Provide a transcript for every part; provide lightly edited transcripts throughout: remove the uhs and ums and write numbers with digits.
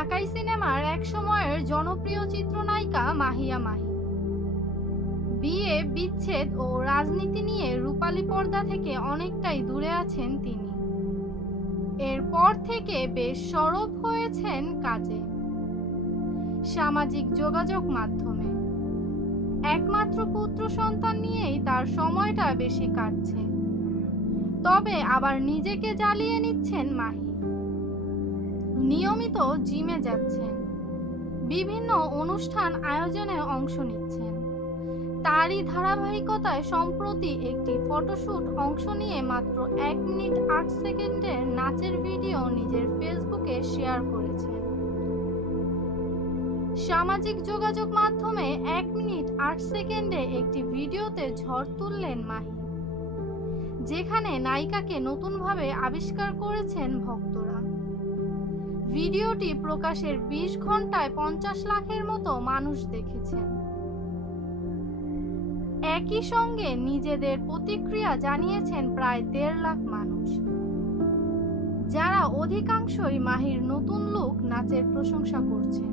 ঢাকাই সিনেমার এক সময়ের জনপ্রিয় চিত্রনায়িকা মাহিয়া মাহি। বিয়ে, বিচ্ছেদ ও রাজনীতি নিয়ে রূপালী পর্দা থেকে অনেকটাই দূরে আছেন তিনি। এরপর থেকে বেশ সরব হয়েছেন কাজে, সামাজিক যোগাযোগ মাধ্যমে। একমাত্র পুত্র সন্তান নিয়েই তার সময়টা বেশি কাটছে। তবে আবার নিজেকে জ্বালিয়ে নিচ্ছেন মাহি। নিয়মিত জিমে যাচ্ছেন, বিভিন্ন অনুষ্ঠান আয়োজনে অংশ নিচ্ছেন। তারই ধারাবাহিকতায় সম্প্রতি একটি ফটোশুট অংশ নিয়ে মাত্র 1 মিনিট 8 সেকেন্ডের নাচের ভিডিও নিজের ফেসবুকে শেয়ার করেছেন। সামাজিক যোগাযোগ মাধ্যমে 1 মিনিট 8 সেকেন্ডে একটি ভিডিওতে ঝড় তুললেন মাহি, যেখানে নায়িকাকে নতুনভাবে আবিষ্কার করেছেন ভক্তরা। ভিডিওটি প্রকাশের 20 ঘন্টায় 50 লাখের মতো মানুষ দেখেছেন। একই সঙ্গে নিজেদের প্রতিক্রিয়া জানিয়েছেন প্রায় 1.5 লাখ মানুষ, যারা অধিকাংশই মাহির নতুন লুক নাচের প্রশংসা করছেন।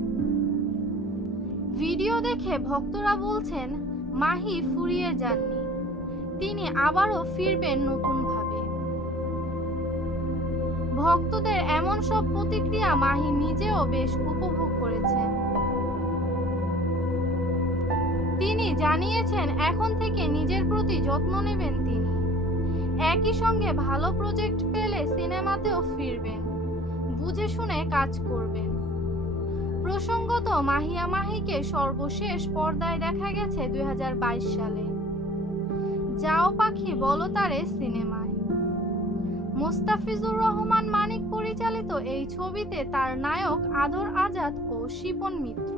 ভিডিও দেখে ভক্তরা বলছেন মাহি ফুরিয়ে যাননি, তিনি আবারও ফিরবেন নতুনভাবে। ভক্তদের এমন সব প্রতিক্রিয়া মাহি নিজেও বেশ উপভোগ করেছেন। তিনি জানিয়েছেন এখন থেকে নিজের প্রতি যত্ন নেবেন তিনি। একই সঙ্গে ভালো প্রজেক্ট পেলে সিনেমাতেও ফিরবেন, বুঝে শুনে কাজ করবেন। প্রসঙ্গত মাহিয়া মাহিকে সর্বশেষ পর্দায় দেখা গেছে 2022 সালে যাও পাখি বলো তারে সিনেমায়। মোস্তাফিজুর রহমান মানিক পরিচালিত এই ছবিতে তার নায়ক আদর আজাদ ও শিপন মিত্র।